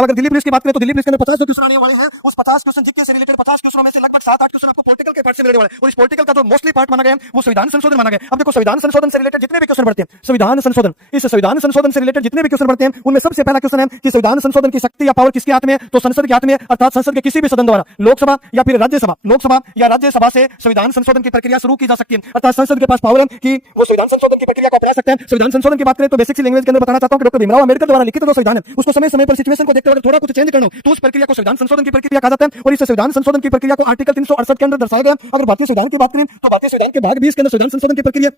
अब अगर दिल्ली पुलिस की बात करें तो दिल्ली पुलिस के अंदर 50 जो क्वेश्चन आने वाले हैं, उस 50 क्वेश्चन जीके से रिलेटेड 50 क्वेश्चन में से लगभग 7-8 क्वेश्चन आपको पॉलिटिकल के पार्ट से मिलने वाले हैं। और इस पॉलिटिकल का जो मोस्टली पार्ट माना गया है वो संविधान संशोधन माना गया है। अब देखो संविधान संशोधन से रिलेटेड जितने भी क्वेश्चन बढ़ते हैं, संविधान संशोधन, इस संविधान संशोधन से रिलेटेड जितने भी क्वेश्चन बढ़ते हैं उनमें सबसे पहला क्वेश्चन है कि संविधान संशोधन की शक्ति या पावर किसके हाथ में है? तो संसद के हाथ में, अर्थात संसद के किसी भी सदन द्वारा, लोकसभा या फिर राज्यसभा, लोकसभा या राज्यसभा से संविधान संशोधन की प्रक्रिया शुरू की जा सकती है। अर्थात संसद के पास पावर है कि वो संविधान संशोधन की प्रक्रिया को अपना सकते हैं। संविधान संशोधन की बात करें तो बेसिक सी लैंग्वेज के अंदर बताना चाहता हूं कि डॉक्टर भीमराव अंबेडकर द्वारा लिखित जो संविधान है उसको समय समय पर सिचुएशन को देखते हुए थोड़ा कुछ चेंज करना हो तो उस प्रक्रिया को संविधान संशोधन की प्रक्रिया कहा जाता है। और इस संविधान संशोधन की प्रक्रिया को आर्टिकल 368 के अंदर दर्शाया गया। अगर भारतीय संविधान की बात करें तो भारतीय संविधान के भाग 20 के अंदर संविधान संशोधन की प्रक्रिया,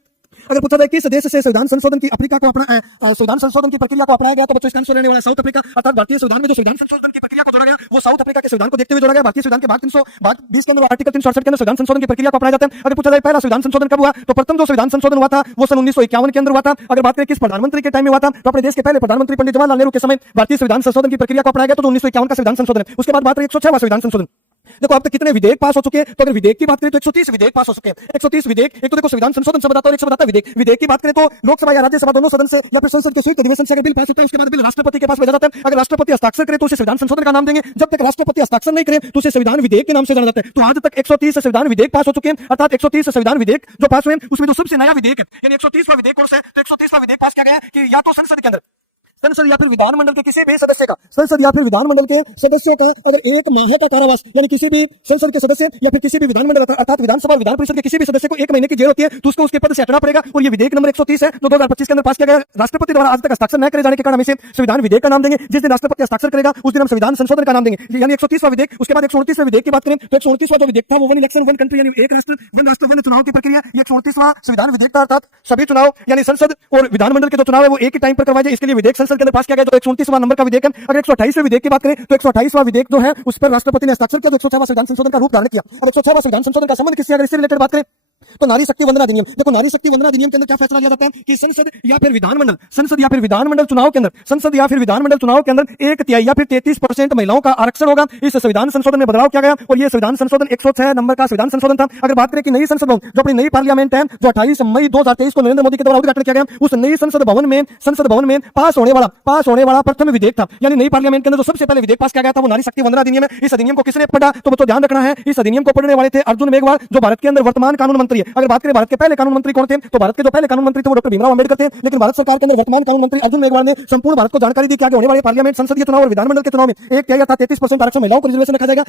अगर पूछा जाए किस देश से संविधान संशोधन की अफ्रीका को अपना संविधान संशोधन की प्रक्रिया को अपनाया गया तो बच्चों इसका आंसर रहने वाला साउथ अफ्रीका। अर्थात भारतीय संविधान में जो संविधान संशोधन की प्रक्रिया को जोड़ा गया वो साउथ अफ्रीका के संविधान को देखते हुए जोड़ा गया। भारतीय संविधान के भाग 20 के अंदर आर्टिकल 368 के अंदर संविधान संशोधन की प्रक्रिया को अपनाया जाता है। अगर पूछा जाए पहला संविधान संशोधन कब हुआ तो प्रथम जो संविधान संशोधन हुआ था वो सन 1951 के अंदर हुआ था। अगर बात करें किस प्रधानमंत्री के टाइम में हुआ था तो अपने देश के पहले प्रधानमंत्री पंडित जवाहरलाल नेहरू के समय भारतीय संविधान संशोधन की प्रक्रिया को अपनाया गया तो 1951 का संविधान संशोधन है। उसके बाद बात करें 106वां संविधान संशोधन। देखो अब तक कितने विधेयक पास हो चुके हैं तो अगर विधेयक की बात करें तो 130 विधेयक पास हो चुके हैं। 130 विधेयक, एक तो देखो संविधान संशोधन से बताता है और एक से बताता है विधेयक। विधेयक की बात करें तो लोकसभा या राज्यसभा दोनों सदन से या फिर संसद के संयुक्त अधिवेशन से अगर बिल पास होता है उसके बाद बिल राष्ट्रपति के पास भेजा जाता है। अगर राष्ट्रपति हस्ताक्षर करे तो उसे संविधान संशोधन का नाम देंगे। जब तक राष्ट्रपति हस्ताक्षर नहीं करे तो उसे संविधान विधेयक के नाम से जाना जाता है। तो आज तक 130 संविधान विधेयक पास हो चुके हैं। अर्थात 130 संविधान विधेयक जो पास हुए उसमें जो सबसे नया विधेयक है यानी 130वां विधेयक कौन सा है तो 130वां विधेयक पास किया गया है कि या तो संसद के अंदर, संसद या फिर विधानमंडल के किसी भी सदस्य का, संसद या फिर विधानमंडल के सदस्यों का अगर 1 माह का कारावास यानी किसी भी संसद के सदस्य या फिर किसी भी विधानमंडल अर्थात विधानसभा विधान परिषद के किसी भी सदस्य को 1 महीने की जेल होती है तो उसको उसके पद से हटना पड़ेगा। और ये विधेयक नंबर 130 है जो 2025 के अंदर पास किया गया। राष्ट्रपति द्वारा आज तक हस्ताक्षर न करे जाने के कारण इसे संविधान विधेयक का नाम देंगे। जिस दिन राष्ट्रपति हस्ताक्षर करेगा उस दिन हम संविधान संशोधन का नाम देंगे यानी 130वां विधेयक। उसके बाद 129वें विधेयक की बात करें तो 129वां जो विधेयक था वो वन इलेक्शन वन कंट्री यानी एक राष्ट्र वन चुनाव की प्रक्रिया, ये 129वां संविधान विधेयक था। अर्थात सभी चुनाव यानी संसद और विधानमंडल के जो चुनाव है वो एक ही टाइम पर करवाए जाए इसके लिए विधेयक संसद के अंदर पास किया गया। 129वां नंबर का विधेयक है। अगर 128वें विधेयक की बात करें तो 128वां विधेयक जो है उस पर राष्ट्रपति ने हस्ताक्षर किया तो 106वां संविधान संशोधन का रूप धारण किया। अब 106वां संविधान संशोधन का संबंध किससे, अगर इससे रिलेटेड बात करें तो नारी शक्ति वंदना अधिनियम। देखो नारी शक्ति वंदना अधिनियम के अंदर क्या फैसला लिया जाता है कि संसद या फिर विधानमंडल, संसद या फिर विधानमंडल चुनाव के अंदर, संसद या फिर विधानमंडल चुनाव के अंदर 1/3 या फिर 33% महिलाओं का आरक्षण होगा। इस संविधान संशोधन में बदलाव किया गया और ये संविधान संशोधन 106 नंबर का संविधान संशोधन था। अगर बात करें कि नई संसद भवन जो अपनी नई पार्लियामेंट है जो 28 मई 2023 को नरेंद्र मोदी के द्वारा उद्घाटन किया गया, उस नई संसद भवन में पास होने वाला प्रथम विधेयक था यानी नई पार्लियामेंट के अंदर जो सबसे पहले विधेयक पास किया गया था वो नारी शक्ति वंदना अधिनियम है। इस अधिनियम को किसने पढ़ा तो बच्चों ध्यान रखना है इस अधिनियम को पढ़ने वाले थे अर्जुन मेघवाल जो भारत के अंदर वर्तमान कानून मंत्री है। अगर बात करें भारत के पहले कानून मंत्री कौन थे तो भारत के जो पहले कानून मंत्री थे वो डॉक्टर भीमराव अंबेडकर थे। लेकिन भारत सरकार के अंदर वर्तमान कानून मंत्री अर्जुन मेघवाल ने संपूर्ण भारत को जानकारी दी कि आगे होने वाले पार्लियामेंट, संसदीय चुनाव और विधानमंडल के चुनाव में 1/3 या 33% आरक्षण महिलाओं को रिजर्वेशन रखा जाएगा।